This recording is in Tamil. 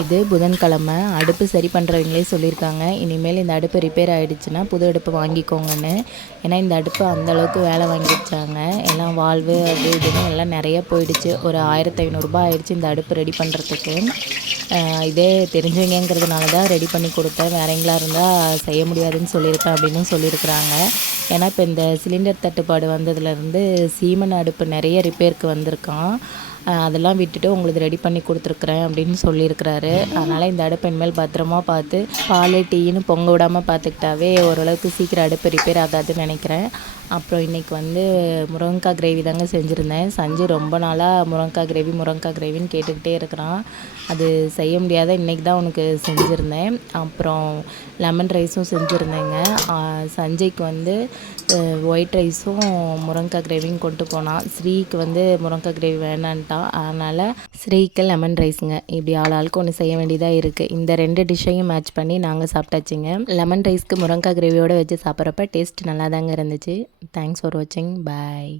இது புதன்கிழமை அடுப்பு சரி பண்ணுறவங்களே சொல்லியிருக்காங்க, இனிமேல் இந்த அடுப்பு ரிப்பேர் ஆகிடுச்சுன்னா புது அடுப்பு வாங்கிக்கோங்கன்னு. ஏன்னா இந்த அடுப்பு அந்தளவுக்கு வேலை வாங்கிடுச்சாங்க. எல்லாம் வால்வு அது இதுன்னு எல்லாம் நிறைய போயிடுச்சு. ஒரு 1500 ஆயிடுச்சு இந்த அடுப்பு ரெடி பண்ணுறதுக்கு. இதே தெரிஞ்சவங்கிறதுனால தான் ரெடி பண்ணி கொடுத்தேன், வேற எங்களா இருந்தால் செய்ய முடியாதுன்னு சொல்லியிருப்பேன் அப்படின்னு சொல்லியிருக்கிறாங்க. ஏன்னா இப்போ இந்த சிலிண்டர் தட்டுப்பாடு வந்ததுலேருந்து சீமெண்ணெய் அடுப்பு நிறைய ரிப்பேருக்கு வந்திருக்கான். அதெல்லாம் விட்டுட்டு உங்களுக்கு ரெடி பண்ணி கொடுத்துருக்குறேன் அப்படின்னு சொல்லியிருக்கிறாரு. அதனால் இந்த அடுப்பு இனிமேல் பத்திரமா பார்த்து பால் டீன்னு பொங்க விடாமல் பார்த்துக்கிட்டாவே ஓரளவுக்கு சீக்கிரம் அடுப்பு ரிப்பேர் ஆகாதுன்னு நினைக்கிறேன். அப்புறம் இன்றைக்கி வந்து முருங்கைக்காய் கிரேவி தாங்க செஞ்சுருந்தேன். சஞ்சு ரொம்ப நாளாக முருங்கைக்காய் கிரேவின்னு கேட்டுக்கிட்டே இருக்கிறான். அது செய்ய முடியாத இன்றைக்கி தான் உனக்கு செஞ்சுருந்தேன். அப்புறம் லெமன் ரைஸும் செஞ்சுருந்தேங்க. சஞ்சய்க்கு வந்து ஒயிட் ரைஸும் முருங்கைக்காய் கிரேவியும் கொண்டு போனான். ஸ்ரீக்கு வந்து முருங்கைக்காய் கிரேவி வேணான்ட்டான். அதனால் ஸ்ரீக்கு லெமன் ரைஸுங்க. இப்படி ஆளுக்கு ஒன்று செய்ய வேண்டியதாக இருக்குது. இந்த 2 டிஷ்ஷையும் மேட்ச் பண்ணி நாங்கள் சாப்பிட்டாச்சுங்க. லெமன் ரைஸ்க்கு முருங்கைக்காய் கிரேவியோடு வச்சு சாப்பிட்றப்ப டேஸ்ட் நல்லா தாங்க இருந்துச்சு. தேங்க்ஸ் ஃபார் வாட்சிங். பாய்.